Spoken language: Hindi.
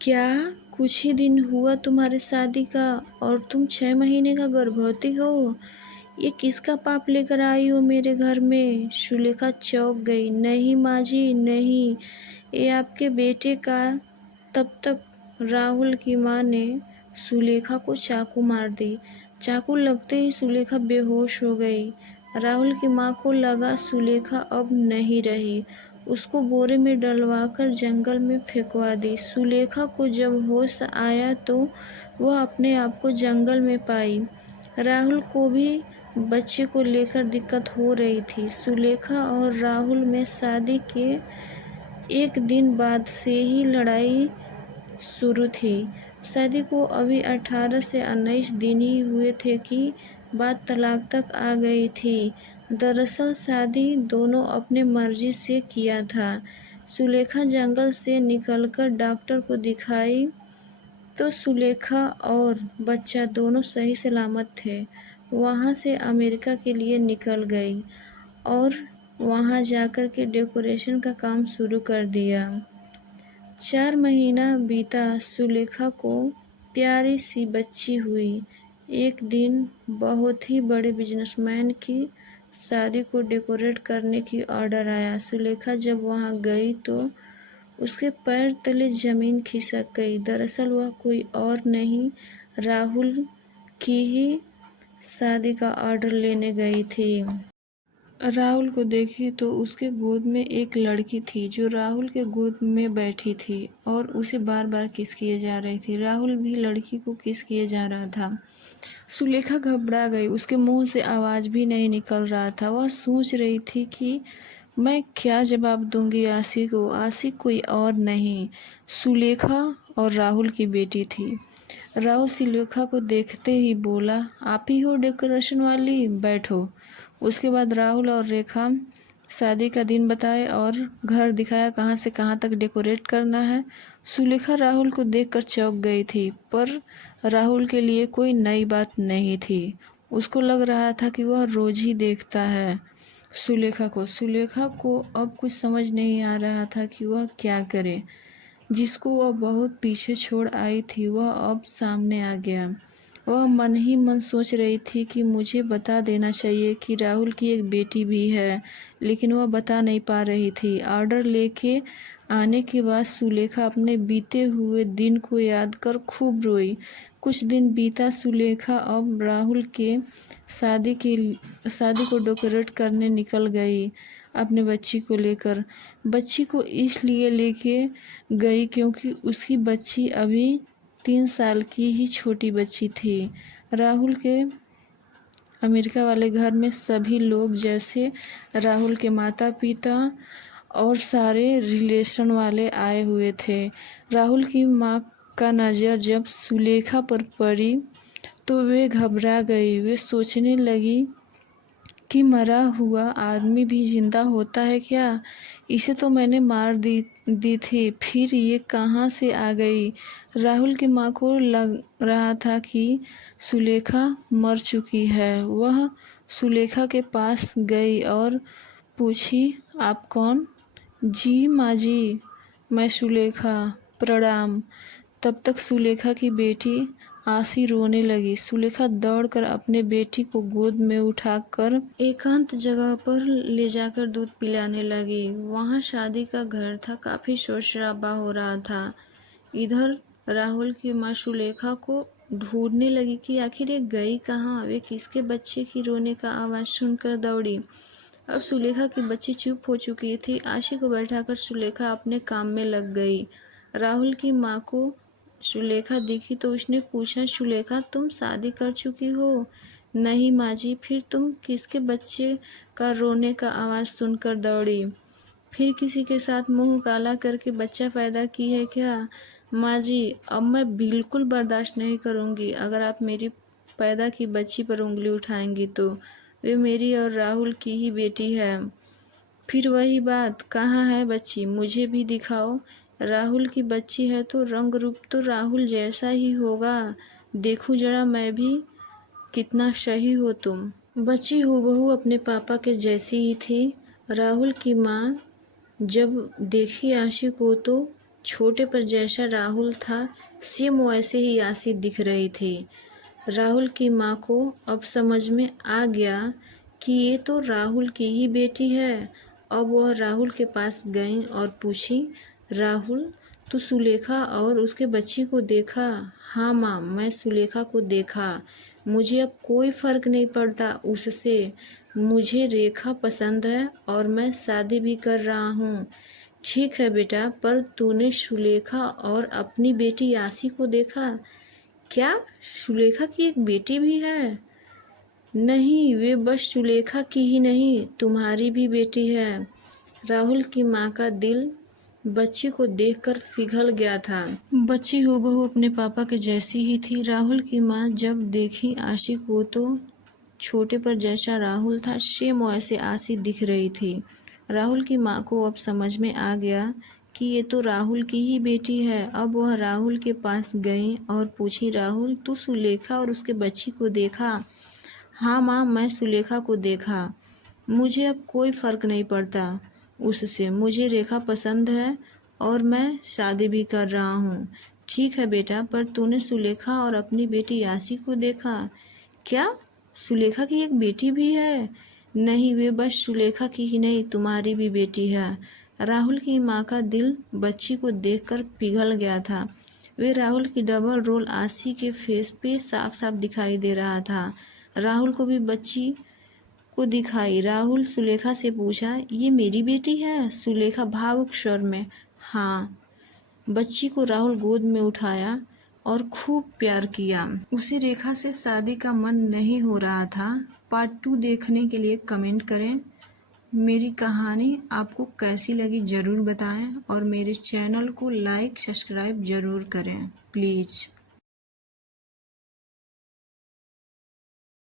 क्या कुछ ही दिन हुआ तुम्हारी शादी का और तुम 6 महीने का गर्भवती हो? ये किसका पाप लेकर आई हो मेरे घर में? सुलेखा चौंक गई। नहीं माँ जी, नहीं, ये आपके बेटे का। तब तक राहुल की माँ ने सुलेखा को चाकू मार दी। चाकू लगते ही सुलेखा बेहोश हो गई। राहुल की माँ को लगा सुलेखा अब नहीं रही। उसको बोरे में डलवाकर जंगल में फेंकवा दी। सुलेखा को जब होश आया तो वह अपने आप को जंगल में पाई। राहुल को भी बच्चे को लेकर दिक्कत हो रही थी। सुलेखा और राहुल में शादी के एक दिन बाद से ही लड़ाई शुरू थी। शादी को अभी 18 से 19 दिन ही हुए थे कि बात तलाक तक आ गई थी। दरअसल शादी दोनों अपने मर्जी से किया था। सुलेखा जंगल से निकलकर डॉक्टर को दिखाई तो सुलेखा और बच्चा दोनों सही सलामत थे। वहाँ से अमेरिका के लिए निकल गई और वहाँ जाकर के डेकोरेशन का काम शुरू कर दिया। 4 महीना बीता। सुलेखा को प्यारी सी बच्ची हुई। एक दिन बहुत ही बड़े बिजनेसमैन की शादी को डेकोरेट करने की ऑर्डर आया। सुलेखा जब वहां गई तो उसके पैर तले जमीन खिसक गई। दरअसल वह कोई और नहीं, राहुल की ही शादी का ऑर्डर लेने गई थी। राहुल को देखी तो उसके गोद में एक लड़की थी जो राहुल के गोद में बैठी थी और उसे बार बार किस किए जा रही थी। राहुल भी लड़की को किस किए जा रहा था। सुलेखा घबरा गई। उसके मुंह से आवाज भी नहीं निकल रहा था। वह सोच रही थी कि मैं क्या जवाब दूंगी आशी को। आशी कोई और नहीं, सुलेखा और राहुल की बेटी थी। राहुल सुलेखा को देखते ही बोला, आप ही हो डेकोरेशन वाली, बैठो। उसके बाद राहुल और रेखा शादी का दिन बताए और घर दिखाया कहाँ से कहाँ तक डेकोरेट करना है। सुलेखा राहुल को देखकर चौंक गई थी, पर राहुल के लिए कोई नई बात नहीं थी। उसको लग रहा था कि वह रोज ही देखता है सुलेखा को। सुलेखा को अब कुछ समझ नहीं आ रहा था कि वह क्या करे। जिसको वह बहुत पीछे छोड़ आई थी वह अब सामने आ गया। वह मन ही मन सोच रही थी कि मुझे बता देना चाहिए कि राहुल की एक बेटी भी है, लेकिन वह बता नहीं पा रही थी। ऑर्डर लेके आने के बाद सुलेखा अपने बीते हुए दिन को याद कर खूब रोई। कुछ दिन बीता। सुलेखा अब राहुल के शादी को डेकोरेट करने निकल गई अपने बच्ची को लेकर। बच्ची को इसलिए लेके गई क्योंकि उसकी बच्ची अभी 3 साल की ही छोटी बच्ची थी। राहुल के अमेरिका वाले घर में सभी लोग, जैसे राहुल के माता पिता और सारे रिलेशन वाले आए हुए थे। राहुल की माँ का नज़र जब सुलेखा पर पड़ी तो वे घबरा गई। वे सोचने लगी कि मरा हुआ आदमी भी जिंदा होता है क्या? इसे तो मैंने मार दी थी, फिर ये कहाँ से आ गई? राहुल की माँ को लग रहा था कि सुलेखा मर चुकी है। वह सुलेखा के पास गई और पूछी, आप कौन? जी माँ जी, मैं सुलेखा, प्रणाम। तब तक सुलेखा की बेटी आशी रोने लगी। सुलेखा दौड़कर अपने बेटी को गोद में उठाकर एकांत जगह पर ले जाकर दूध पिलाने लगी। वहाँ शादी का घर था, काफी शोर शराबा हो रहा था। इधर राहुल की माँ सुलेखा को ढूंढने लगी कि आखिर ये गई कहाँ। वे किसके बच्चे की रोने का आवाज सुनकर दौड़ी। अब सुलेखा की बच्ची चुप हो चुकी थी। आशी को बैठाकर सुलेखा अपने काम में लग गई। राहुल की माँ को सुलेखा दिखी तो उसने पूछा, सुलेखा तुम शादी कर चुकी हो? नहीं माँ जी। फिर तुम किसके बच्चे का रोने का आवाज सुनकर दौड़ी? फिर किसी के साथ मुंह काला करके बच्चा पैदा की है क्या? माँ जी, अब मैं बिल्कुल बर्दाश्त नहीं करूँगी अगर आप मेरी पैदा की बच्ची पर उंगली उठाएंगी तो। वे मेरी और राहुल की ही बेटी है। फिर वही बात, कहाँ है बच्ची? मुझे भी दिखाओ। राहुल की बच्ची है तो रंग रूप तो राहुल जैसा ही होगा। देखूं जरा मैं भी, कितना सही हो तुम। बच्ची हूबहू अपने पापा के जैसी ही थी। राहुल की माँ जब देखी आशी को तो छोटे पर जैसा राहुल था सेम वैसे ही आशी दिख रही थी। राहुल की माँ को अब समझ में आ गया कि ये तो राहुल की ही बेटी है। अब वह राहुल के पास गई और पूछी, राहुल, तू सुलेखा और उसके बच्ची को देखा? हाँ माँ, मैं सुलेखा को देखा। मुझे अब कोई फ़र्क नहीं पड़ता उससे। मुझे रेखा पसंद है और मैं शादी भी कर रहा हूँ। ठीक है बेटा, पर तूने सुलेखा और अपनी बेटी आशी को देखा क्या? सुलेखा की एक बेटी भी है? नहीं, वे बस सुलेखा की ही नहीं, तुम्हारी भी बेटी है। राहुल की माँ का दिल बच्ची को देखकर पिघल गया था। बच्ची हूबहू अपने पापा के जैसी ही थी। राहुल की माँ जब देखी आशी को तो छोटे पर जैसा राहुल था सेम वैसे आशी दिख रही थी। राहुल की माँ को अब समझ में आ गया कि ये तो राहुल की ही बेटी है। अब वह राहुल के पास गई और पूछी, राहुल, तू सुलेखा और उसके बच्ची को देखा? हाँ माँ, मैं सुलेखा को देखा। मुझे अब कोई फ़र्क नहीं पड़ता उससे। मुझे रेखा पसंद है और मैं शादी भी कर रहा हूँ। ठीक है बेटा, पर तूने सुलेखा और अपनी बेटी आशी को देखा क्या? सुलेखा की एक बेटी भी है? नहीं, वे बस सुलेखा की ही नहीं, तुम्हारी भी बेटी है। राहुल की माँ का दिल बच्ची को देखकर पिघल गया था। वे राहुल की डबल रोल आशी के फेस पे साफ साफ दिखाई दे रहा था। राहुल को भी बच्ची को दिखाई। राहुल सुलेखा से पूछा, ये मेरी बेटी है? सुलेखा भावुक स्वर में, हाँ। बच्ची को राहुल गोद में उठाया और खूब प्यार किया। उसे रेखा से शादी का मन नहीं हो रहा था। पार्ट 2 देखने के लिए कमेंट करें। मेरी कहानी आपको कैसी लगी ज़रूर बताएं और मेरे चैनल को लाइक सब्सक्राइब ज़रूर करें प्लीज़।